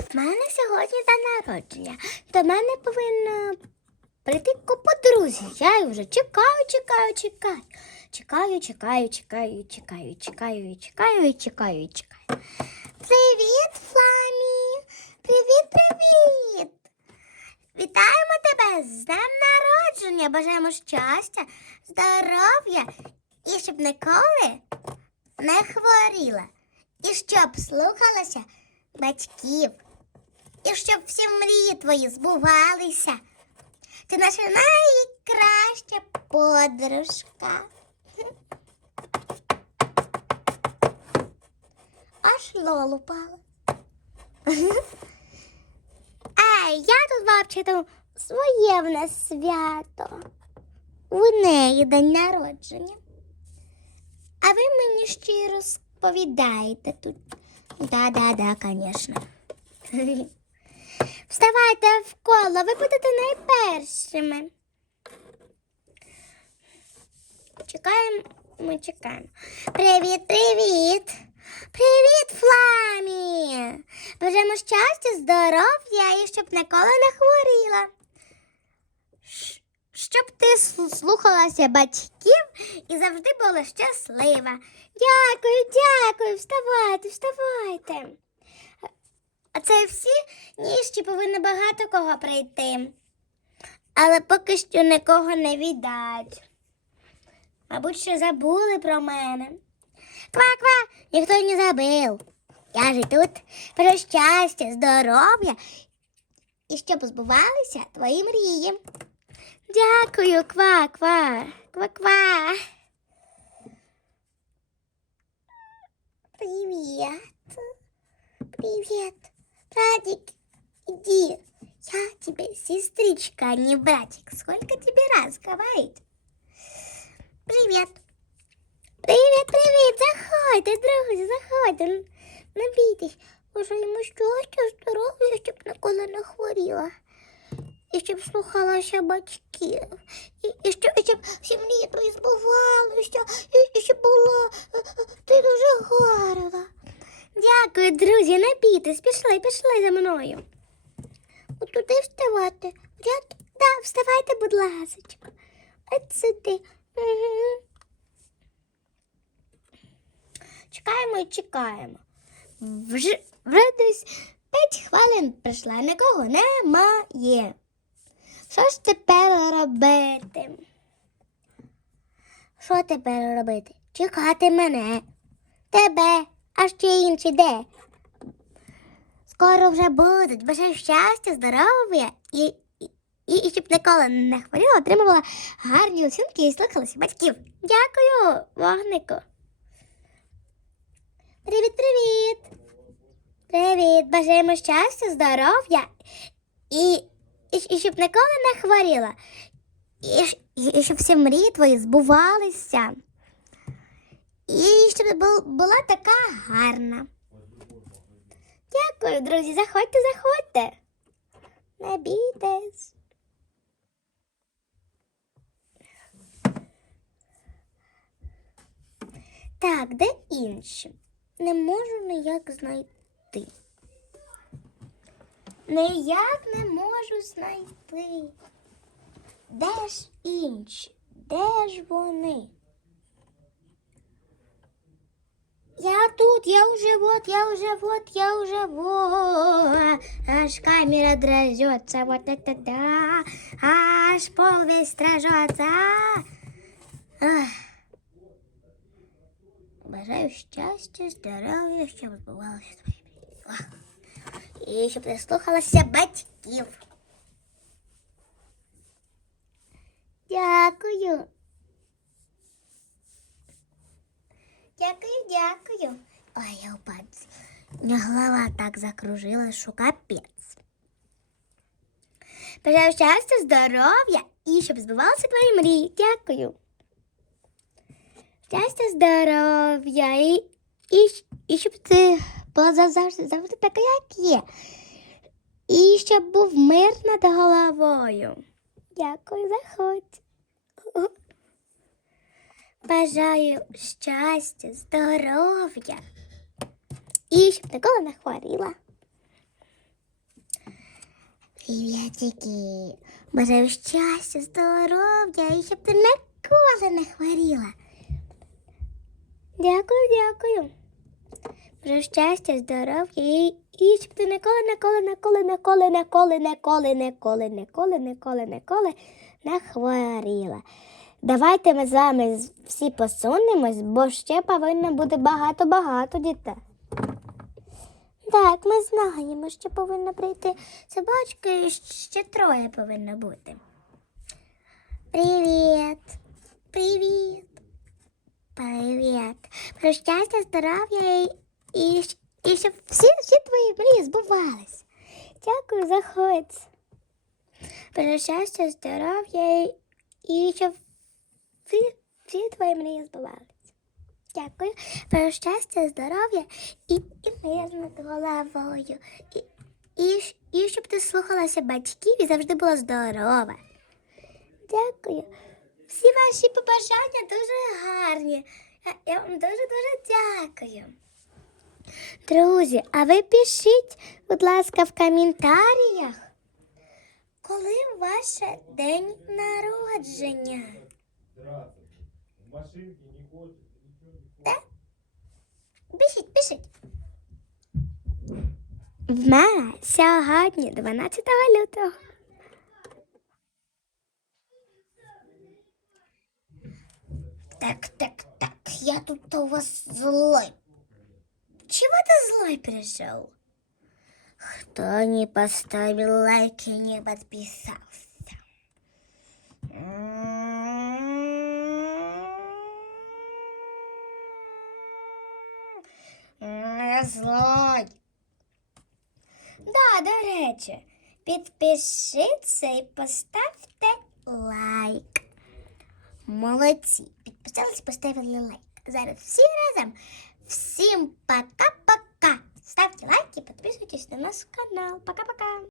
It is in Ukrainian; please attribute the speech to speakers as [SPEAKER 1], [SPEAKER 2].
[SPEAKER 1] В мене сьогодні день народження. До мене повинна прийти купа друзів. Я вже чекаю, чекаю, чекаю. Чекаю, чекаю, чекаю, чекаю, чекаю, чекаю, чекаю, чекаю. Привіт, Фламі! Привіт, привіт! Вітаємо тебе з днем народження! Бажаємо щастя, здоров'я і щоб ніколи не хворіла. І щоб слухалася батьків. І щоб всі мрії твої збувалися. Ти наша найкраща подружка. Аж лол упала. Ей, я тут вчитиму своє в нас свято. У неї день народження. А ви мені ще й розповідаєте тут. Да-да-да, звісно. Вставайте в коло, ви будете найпершими. Чекаємо, ми чекаємо. Привіт, привіт! Привіт, Фламі! Бажаємо щастя, здоров'я і щоб ніколи не хворіла. Щоб ти слухалася батьків і завжди була щаслива. Дякую, дякую, вставайте, вставайте. А це всі ні, ще повинно багато кого прийти. Але поки що нікого не віддать. Мабуть, що забули про мене. Ква-ква, ніхто не забив. Я ж і тут про щастя, здоров'я і щоб збувалися твої мрії. Дякую, ква-ква, ква-ква. Привіт. Привет, братик, иди. Я тебе сестричка, а не братик. Сколько тебе раз говорить? Привет. Привіт, привіт, заходьте, друзі, заходьте. Н- Не бійтесь, бажаємо щастя, здоров'я, щоб ніколи не хворіла. І щоб слухалася батьків. І, і, щоб, і щоб всі мрії твої збувалися, і, і щоб було е, е, ти дуже гарна. Дякую, друзі, не бійтесь, пішли, пішли за мною. От туди вставати. Ряд, да, вставайте, будь ласка. От сюди. Угу. Чекаємо і чекаємо. Вже, десь п'ять хвилин прийшла, нікого немає. Що ж тепер робити? Що тепер робити? Чекати мене, тебе, а ще інші де? Скоро вже будуть. Бажаю щастя, здоров'я і, і, і, щоб ніколи не хворіла, отримувала гарні оцінки і слухалася батьків. Дякую, вогнику. Привіт, привіт. Привіт. Бажаємо щастя, здоров'я і, і, і щоб ніколи не хворіла. І, і, і щоб всі мрії твої збувалися. Щоб була така гарна. Дякую, друзі. Заходьте, заходьте. Не бійтесь. Так, де інші? Не можу ніяк знайти. Ніяк не можу знайти. Де ж інші? Де ж вони? Я тут, я уже вот, я уже вот, я уже вот. Аж камера дрожется, вот это да. Аж пол весь строжется. Ах. Бажаю щастя, здоров'я, щоб збувалося твої мрії. Ах. І щоб ти Ой, я упаду. У меня голова так закружилась, що капець. Бажаю щастя, здоров'я і щоб збивалися твої мрії. Дякую. Щастя, здоров'я і, і, і щоб ти була завжди, завжди така, як є. І щоб був мир над головою. Дякую, заходь. Бажаю щастя, здоров'я і щоб ніколи не хворіла. Привітики! Бажаю щастя, здоров'я і щоб ти ніколи не хворіла. Дякую, дякую. Бажаю щастя, здоров'я і, і щоб ти ніколи, ніколи, ніколи, ніколи, ніколи, ніколи, ніколи, ніколи, ніколи, ніколи не хворіла. Давайте ми з вами всі посунемось, бо ще повинно бути багато-багато дітей. Так, ми знаємо, що повинна прийти собачка і ще троє повинно бути. Привіт! Привіт! Привіт! Про щастя, здоров'я і, і, і щоб всі, всі твої мрії збувались. Дякую, заходь. Про щастя, здоров'я і, і щоб всі, всі твої мрії збувались. Дякую. Про щастя, здоров'я і, і мир над головою. І, і, і щоб ти слухалася батьків і завжди була здорова. Дякую. Всі ваші побажання дуже гарні. Я, вам дуже-дуже дякую. Друзі, а ви пишіть, будь ласка, в коментарях, коли ваше день народження.
[SPEAKER 2] Здравствуйте. В машинке не хочет, ничего не
[SPEAKER 1] Да? Пишіть, пишіть. В мене сьогодні 12 лютого. Так, так, так, я тут у вас злой. Чего ты злой пришел? Кто не поставил лайк и не подписался? Злой. Да, до речі, підпишіться і поставте лайк. Молодці. Підписались, поставили лайк. Зараз всі разом. Всім пока-пока. Ставте лайки, підписуйтесь на наш канал. Пока-пока.